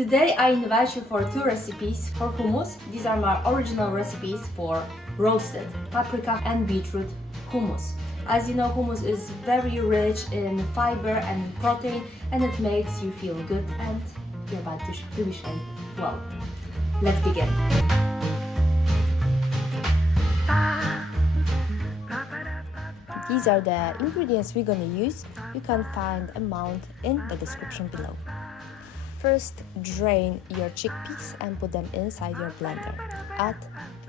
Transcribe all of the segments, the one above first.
Today I invite you for two recipes for hummus. These are my original recipes for roasted paprika and beetroot hummus. As you know, hummus is very rich in fiber and protein, and it makes you feel good and your body to be shaped well. Let's begin. These are the ingredients we're gonna use. You can find amount in the description below. First, drain your chickpeas and put them inside your blender. Add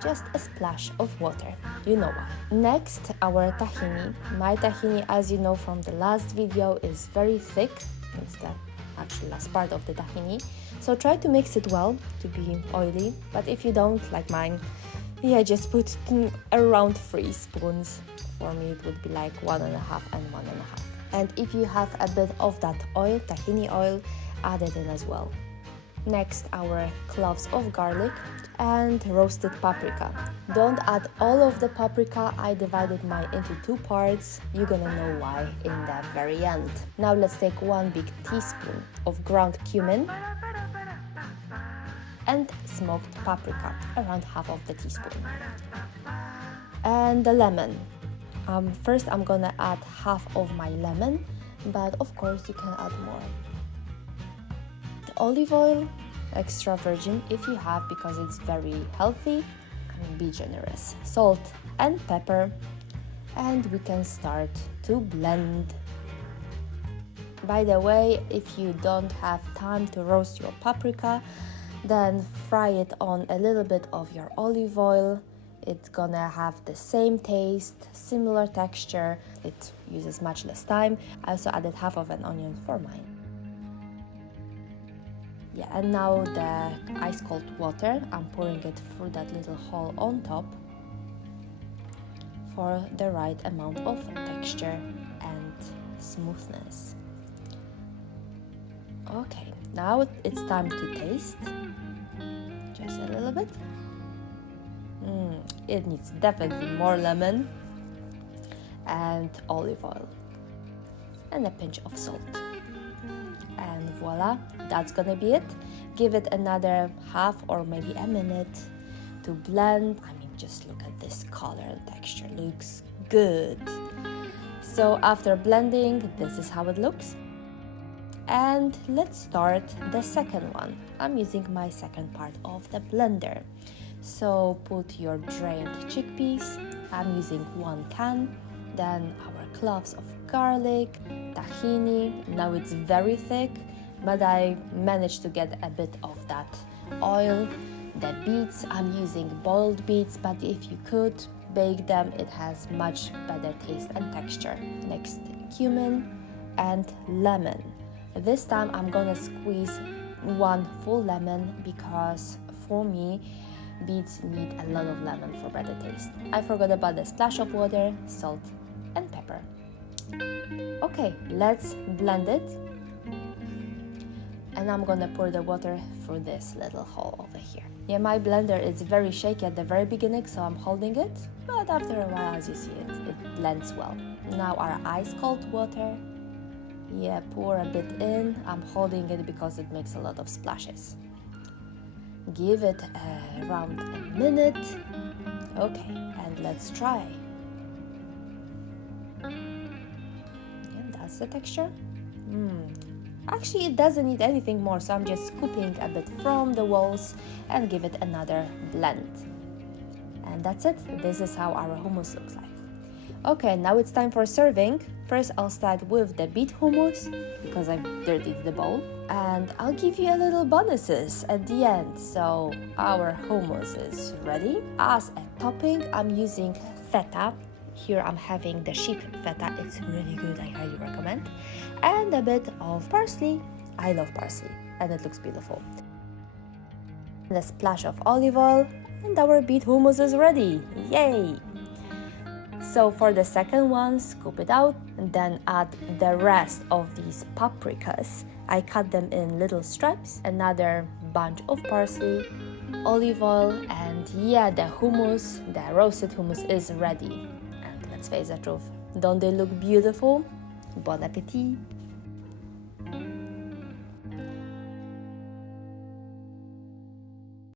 just a splash of water. You know why. Next, our tahini. My tahini, as you know from the last video, is very thick. It's the actual last part of the tahini. So try to mix it well to be oily. But if you don't, like mine, just put around 3 spoons. For me, it would be like 1.5 and 1.5. And if you have a bit of that oil, tahini oil, add it in as well. Next, our cloves of garlic and roasted paprika. Don't add all of the paprika. I divided mine into 2 parts. You're gonna know why in the very end. Now let's take 1 big teaspoon of ground cumin and smoked paprika, around half of the teaspoon. And the lemon. First I'm gonna add half of my lemon, but of course you can add more. The olive oil, extra virgin if you have, because it's very healthy. Be generous. Salt and pepper, and we can start to blend. By the way, if you don't have time to roast your paprika, then fry it on a little bit of your olive oil. It's gonna have the same taste, similar texture. It uses much less time. I also added half of an onion for mine. And now the ice cold water, I'm pouring it through that little hole on top for the right amount of texture and smoothness. Okay, now it's time to taste. Just a little bit. It needs definitely more lemon and olive oil and a pinch of salt. And voila, that's gonna be it. Give it another half or maybe a minute to blend. Just look at this color and texture, looks good. So after blending, this is how it looks. And let's start the second one. I'm using my second part of the blender. So put your drained chickpeas. I'm using 1 can. Then our cloves of garlic, tahini. Now it's very thick, but I managed to get a bit of that oil. The beets, I'm using boiled beets, but if you could bake them, it has much better taste and texture. Next, cumin and lemon. This time I'm gonna squeeze 1 full lemon because for me, beets need a lot of lemon for better taste. I forgot about the splash of water, salt and pepper. Okay, let's blend it. And I'm gonna pour the water through this little hole over here. My blender is very shaky at the very beginning, so I'm holding it, but after a while, as you see it blends well. Now our ice cold water. Pour a bit in. I'm holding it because it makes a lot of splashes. Give it around a minute. Okay, and let's try. And that's the texture. Actually, it doesn't need anything more, so I'm just scooping a bit from the walls and give it another blend. And that's it. This is how our hummus looks like. Okay, now it's time for serving. First, I'll start with the beet hummus because I dirtied the bowl. And I'll give you a little bonuses at the end. So our hummus is ready. As a topping, I'm using feta. Here I'm having the sheep feta. It's really good, I highly recommend. And a bit of parsley. I love parsley and it looks beautiful. And a splash of olive oil, and our beet hummus is ready. Yay! So for the second one, scoop it out and then add the rest of these paprikas. I cut them in little stripes, another bunch of parsley, olive oil, and the hummus, the roasted hummus is ready. And let's face the truth, don't they look beautiful? Bon appetit!